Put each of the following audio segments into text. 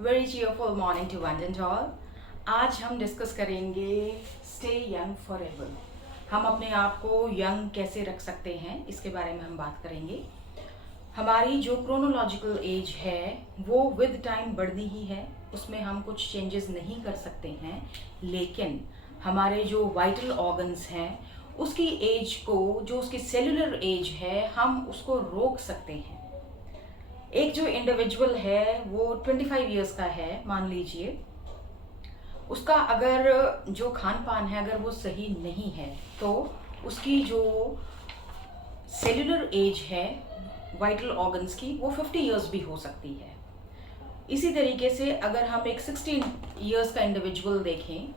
Very cheerful morning to one and all. आज हम discuss करेंगे स्टे यंग फॉर एवर। हम अपने आप को यंग कैसे रख सकते हैं इसके बारे में हम बात करेंगे। हमारी जो क्रोनोलॉजिकल एज है वो विद टाइम बढ़ती ही है, उसमें हम कुछ चेंजेस नहीं कर सकते हैं, लेकिन हमारे जो वाइटल ऑर्गन्स हैं उसकी एज को, जो उसकी सेलुलर एज है, हम उसको रोक सकते हैं। एक जो इंडिविजुअल है वो 25 इयर्स का है मान लीजिए, उसका अगर जो खान पान है अगर वो सही नहीं है तो उसकी जो सेल्यूलर एज है वाइटल ऑर्गन्स की वो 50 इयर्स भी हो सकती है। इसी तरीके से अगर हम एक 16 इयर्स का इंडिविजुअल देखें,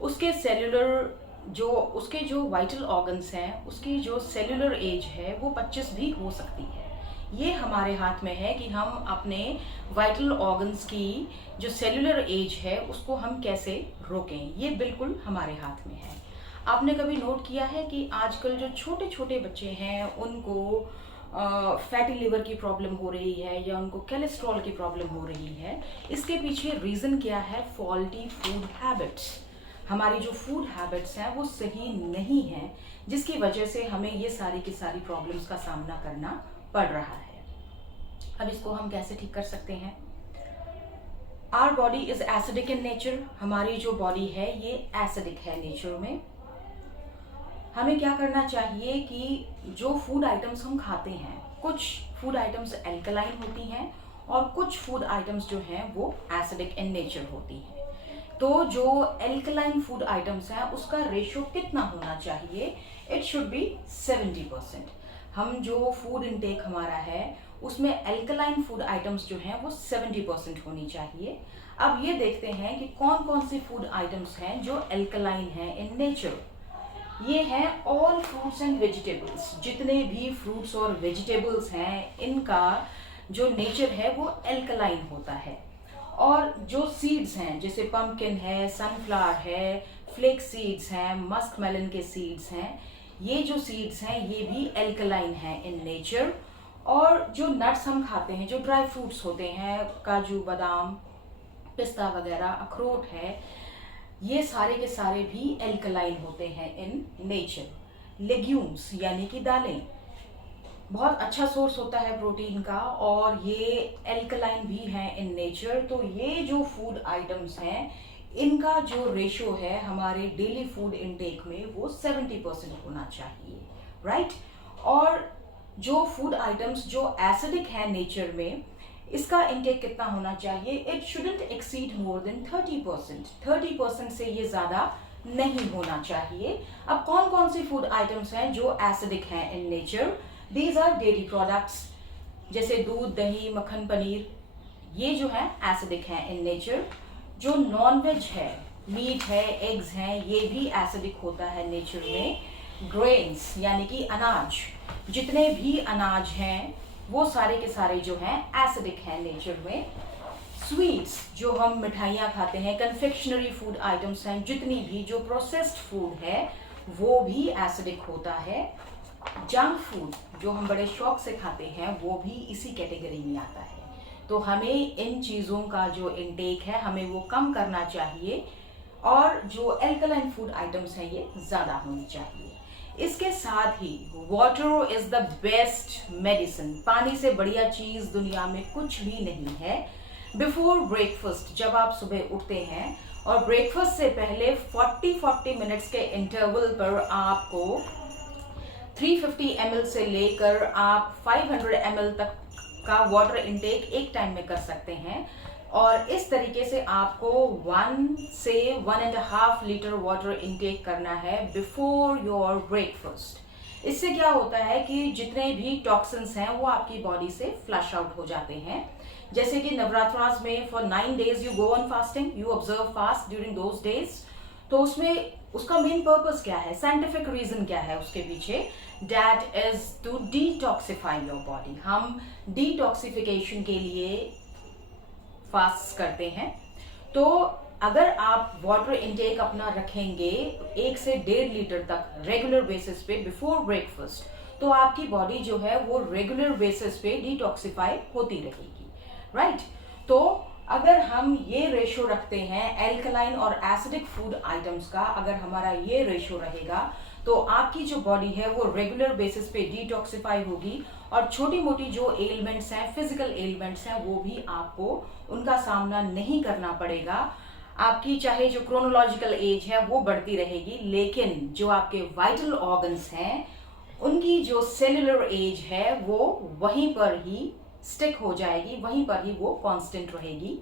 उसके सेल्यूलर जो उसके जो वाइटल ऑर्गन्स हैं उसकी जो सेल्यूलर एज है वो 25 भी हो सकती है। ये हमारे हाथ में है कि हम अपने वाइटल ऑर्गन्स की जो सेल्यूलर एज है उसको हम कैसे रोकें, ये बिल्कुल हमारे हाथ में है। आपने कभी नोट किया है कि आजकल जो छोटे छोटे बच्चे हैं उनको फैटी लिवर की प्रॉब्लम हो रही है या उनको कोलेस्ट्रॉल की प्रॉब्लम हो रही है? इसके पीछे रीज़न क्या है? Faulty food habits. हमारी जो फूड हैबिट्स हैं वो सही नहीं हैं, जिसकी वजह से हमें ये सारी की सारी प्रॉब्लम्स का सामना करना पड़ रहा है। अब इसको हम कैसे ठीक कर सकते हैं? Our body is acidic in nature. हमारी जो बॉडी है ये एसिडिक है नेचर में। हमें क्या करना चाहिए कि जो फूड आइटम्स हम खाते हैं, कुछ फूड आइटम्स एल्कलाइन होती हैं और कुछ फूड आइटम्स जो हैं वो एसिडिक इन नेचर होती हैं। तो जो एल्कलाइन फूड आइटम्स हैं उसका रेशियो कितना होना चाहिए? It should be 70%। हम जो फूड इनटेक हमारा है उसमें एल्कलाइन फूड आइटम्स जो हैं वो 70% होनी चाहिए। अब ये देखते हैं कि कौन कौन सी फूड आइटम्स हैं जो एल्कलाइन हैं इन नेचर। ये हैं ऑल फ्रूट्स एंड वेजिटेबल्स। जितने भी फ्रूट्स और वेजिटेबल्स हैं इनका जो नेचर है वो एल्कलाइन होता है। और जो सीड्स हैं जैसे पम्पकिन है, सनफ्लावर है, फ्लेक्स सीड्स हैं, मस्क मेलन के सीड्स हैं, ये जो सीड्स हैं ये भी एल्कलाइन हैं इन नेचर। और जो नट्स हम खाते हैं, जो ड्राई फ्रूट्स होते हैं, काजू, बादाम, पिस्ता वगैरह, अखरोट है, ये सारे के सारे भी एल्कलाइन होते हैं इन नेचर। लेग्यूम्स यानी कि दालें बहुत अच्छा सोर्स होता है प्रोटीन का और ये एल्कलाइन भी है इन नेचर। तो ये जो फूड आइटम्स हैं इनका जो रेशियो है हमारे डेली फूड इनटेक में वो 70% होना चाहिए, राइट? और जो फूड आइटम्स जो एसिडिक है नेचर में, इसका इनटेक कितना होना चाहिए? It shouldn't exceed more than 30%। 30% से ये ज़्यादा नहीं होना चाहिए। अब कौन कौन सी फूड आइटम्स हैं जो एसिडिक हैं in nature? These are dairy products, जैसे दूध, दही, मक्खन, पनीर, ये जो है एसिडिक हैं इन नेचर। जो नॉन वेज है, मीट है, एग्स हैं, ये भी एसिडिक होता है नेचर में। ग्रेन्स यानी कि अनाज, जितने भी अनाज हैं वो सारे के सारे जो हैं एसिडिक हैं नेचर में। स्वीट्स, जो हम मिठाइयाँ खाते हैं, कन्फेक्शनरी फूड आइटम्स हैं, जितनी भी जो प्रोसेस्ड फूड है वो भी एसिडिक होता है। जंक फूड जो हम बड़े शौक से खाते हैं वो भी इसी कैटेगरी में आता है। तो हमें इन चीज़ों का जो इनटेक है हमें वो कम करना चाहिए और जो एल्कलाइन फूड आइटम्स हैं ये ज़्यादा होनी चाहिए। इसके साथ ही water is the best medicine. पानी से बढ़िया चीज़ दुनिया में कुछ भी नहीं है। बिफोर ब्रेकफास्ट, जब आप सुबह उठते हैं और ब्रेकफास्ट से पहले 40 मिनट्स के इंटरवल पर आपको 350 ml से लेकर आप 500 ml तक का वाटर इनटेक एक टाइम में कर सकते हैं। और इस तरीके से आपको 1 से 1.5 लीटर वाटर इनटेक करना है बिफोर योर ब्रेकफास्ट। इससे क्या होता है कि जितने भी टॉक्सिन्स हैं वो आपकी बॉडी से फ्लश आउट हो जाते हैं। जैसे कि नवरात्रास में for 9 days you go on fasting, you observe fast during those days. तो उसमें उसका मेन पर्पस क्या है, साइंटिफिक रीजन क्या है उसके पीछे? That is to detoxify your body. हम डिटॉक्सिफिकेशन के लिए फास्ट करते हैं। तो अगर आप वाटर इनटेक अपना रखेंगे 1 से 1.5 लीटर तक रेगुलर बेसिस पे बिफोर ब्रेकफास्ट, तो आपकी बॉडी जो है वो रेगुलर बेसिस पे डिटॉक्सिफाई होती रहेगी, राइट? तो अगर हम ये रेशो रखते हैं एल्कलाइन और एसिडिक फूड आइटम्स का, अगर हमारा ये रेशो रहेगा तो आपकी जो बॉडी है वो रेगुलर बेसिस पे डिटॉक्सिफाई होगी और छोटी मोटी जो एलिमेंट्स हैं, फिजिकल एलिमेंट्स हैं, वो भी आपको उनका सामना नहीं करना पड़ेगा। आपकी चाहे जो क्रोनोलॉजिकल एज है वो बढ़ती रहेगी, लेकिन जो आपके वाइटल ऑर्गन्स हैं उनकी जो सेलुलर एज है वो वहीं पर ही स्टिक हो जाएगी, वहीं पर ही वो कांस्टेंट रहेगी,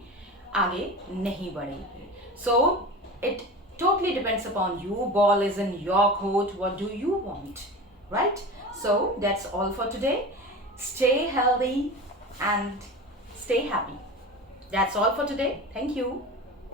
आगे नहीं बढ़ेगी। So it totally depends upon you. Ball is in your court. What do you want? Right? So that's all for today. Stay healthy and stay happy. That's all for today. Thank you.